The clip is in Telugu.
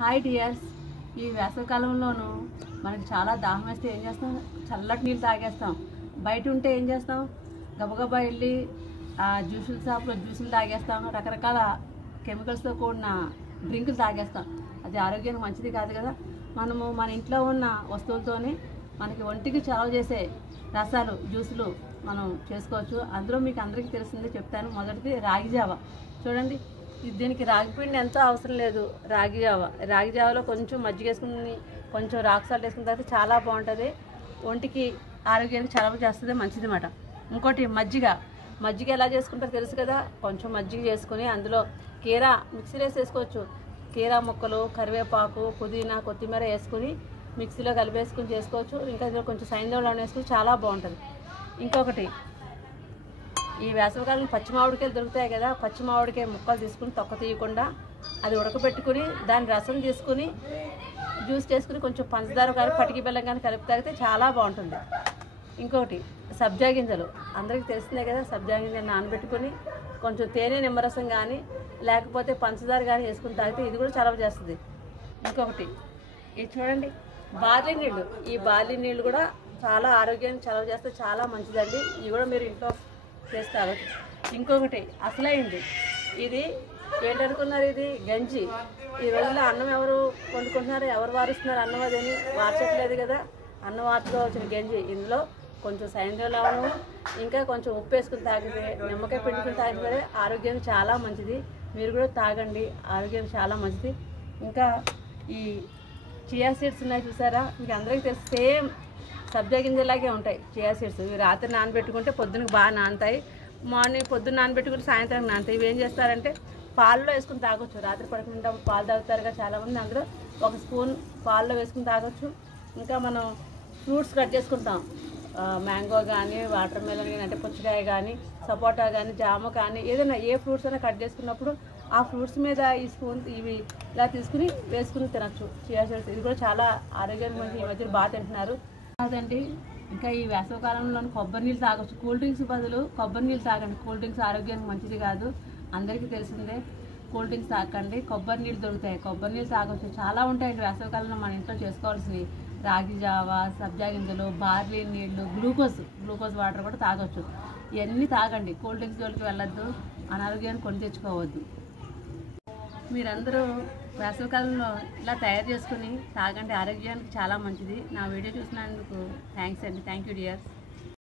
హాయ్ డియర్స్, ఈ వేసవికాలంలోనూ మనకి చాలా దాహం వేస్తే ఏం చేస్తాం? చల్లటి నీళ్ళు తాగేస్తాం. బయట ఉంటే ఏం చేస్తాం? గబగబా వెళ్ళి జ్యూసుల షాప్లో జ్యూసులు తాగేస్తాం, రకరకాల కెమికల్స్తో కూడిన డ్రింకులు తాగేస్తాం. అది ఆరోగ్యానికి మంచిది కాదు కదా. మనము మన ఇంట్లో ఉన్న వస్తువులతోనే మనకి ఒంటికి చలవ చేసే రసాలు, జ్యూసులు మనం చేసుకోవచ్చు. అందులో మీకు అందరికీ తెలిసిందే చెప్తాను. మొదటిది రాగి జావ. చూడండి, దీనికి రాగి పిండి ఎంతో అవసరం లేదు. రాగి జావలో కొంచెం మజ్జిగ వేసుకుని కొంచెం రాక్ సాల్ట్ వేసుకున్న తర్వాత చాలా బాగుంటుంది. ఒంటికి ఆరోగ్యానికి చలవ చేస్తుంది, మంచిది అన్నమాట. ఇంకోటి మజ్జిగ ఎలా చేసుకుంటారో తెలుసు కదా. కొంచెం మజ్జిగ చేసుకుని అందులో కీరా మిక్సీలో వేసుకోవచ్చు. కీరా ముక్కలు, కరివేపాకు, పుదీనా, కొత్తిమీర వేసుకుని మిక్సీలో కలిపేసుకుని చేసుకోవచ్చు. ఇంకా ఇందులో కొంచెం సైంధవంలో వేసుకుని చాలా బాగుంటుంది. ఇంకొకటి, ఈ వేసవికాలం పచ్చి మామిడికాయలు దొరుకుతాయి కదా. పచ్చి మామిడికాయ ముక్కలు తీసుకుని తొక్క తీయకుండా అది ఉడకబెట్టుకుని దాని రసం తీసుకుని జ్యూస్ చేసుకుని కొంచెం పంచదార కానీ పటికి బెల్లం కానీ కలిపి తాగితే చాలా బాగుంటుంది. ఇంకొకటి, సబ్జా గింజలు అందరికీ తెలిసిందే కదా. సబ్జా గింజలు నానబెట్టుకుని కొంచెం తేనె, నిమ్మరసం కానీ లేకపోతే పంచదార కానీ వేసుకుని తాగితే ఇది కూడా చలవ చేస్తుంది. ఇంకొకటి, ఇది చూడండి, బార్లీ నీళ్ళు. ఈ బార్లీ నీళ్ళు కూడా చాలా ఆరోగ్యానికి చలవ చేస్తే చాలా మంచిదండి. ఇవి కూడా మీరు ఇంట్లో చేసి తాగొచ్చు. ఇంకొకటి అసలైంది, ఇది ఏంటనుకున్నారు? ఇది గంజి. ఈ రోజుల్లో అన్నం ఎవరు వండుకుంటున్నారు, ఎవరు వారుస్తున్నారు? అన్నం అదేని వార్చట్లేదు కదా. అన్నం వార్చులో వచ్చిన గంజి. ఇందులో కొంచెం సైంధవ లవణం, ఇంకా కొంచెం ఉప్పు వేసుకుని తాగితే, నిమ్మకాయ పిండుకుని తాగితే ఆరోగ్యానికి చాలా మంచిది. మీరు కూడా తాగండి, ఆరోగ్యానికి చాలా మంచిది. ఇంకా ఈ చియా సీడ్స్ ఉన్నాయి చూసారా, మీకు అందరికీ తెలుసు. సేమ్ సబ్జా గింజలాగే ఉంటాయి చియా సీడ్స్. ఇవి రాత్రి నానబెట్టుకుంటే పొద్దునకి బాగా నానుతాయి. మార్నింగ్ పొద్దున్న నానబెట్టుకుంటే సాయంత్రం నానుతాయి. ఇవి ఏం చేస్తారంటే పాలలో వేసుకుని తాగొచ్చు. రాత్రి పడుకునేటప్పుడు పాలు తాగుతారుగా చాలామంది, అందులో ఒక స్పూన్ పాలలో వేసుకుని తాగొచ్చు. ఇంకా మనం ఫ్రూట్స్ కట్ చేసుకుంటాం, మ్యాంగో కానీ, వాటర్ మెలన్ కానీ, అంటే పుచ్చకాయ కానీ, సపోటా కానీ, జామ కానీ, ఏదైనా ఏ ఫ్రూట్స్ అయినా కట్ చేసుకున్నప్పుడు ఆ ఫ్రూట్స్ మీద ఈ స్పూన్ ఇవి ఇలా తీసుకుని వేసుకుని తినచ్చు చియా సీడ్స్. ఇది కూడా చాలా ఆరోగ్యానికి మంచి. ఈ మధ్య బాగా తింటున్నారు కాదండి. ఇంకా ఈ వేసవికాలంలో కొబ్బరి నీళ్ళు తాగొచ్చు. కూల్ డ్రింక్స్ బదులు కొబ్బరి నీళ్ళు తాగండి. కూల్ డ్రింక్స్ ఆరోగ్యానికి మంచిది కాదు, అందరికీ తెలిసిందే. కూల్ డ్రింక్స్ తాగండి, కొబ్బరి నీళ్ళు దొరుకుతాయి, కొబ్బరి నీళ్ళు తాగొచ్చు. చాలా ఉంటాయండి వేసవికాలంలో మన ఇంట్లో చేసుకోవాల్సినవి. రాగి జావ, సబ్జా గింజలు, బార్లీ నీళ్ళు, గ్లూకోజ్ వాటర్ కూడా తాగొచ్చు. ఇవన్నీ తాగండి. కూల్ డ్రింక్స్ జోలికి వెళ్ళొద్దు, అనారోగ్యాన్ని కొని తెచ్చుకోవద్దు. మీరందరూ వేసవికాలంలో ఇలా తయారు చేసుకుని తాగండి, ఆరోగ్యానికి చాలా మంచిది. నా వీడియో చూసినందుకు థ్యాంక్స్ అండి. Thank you dears.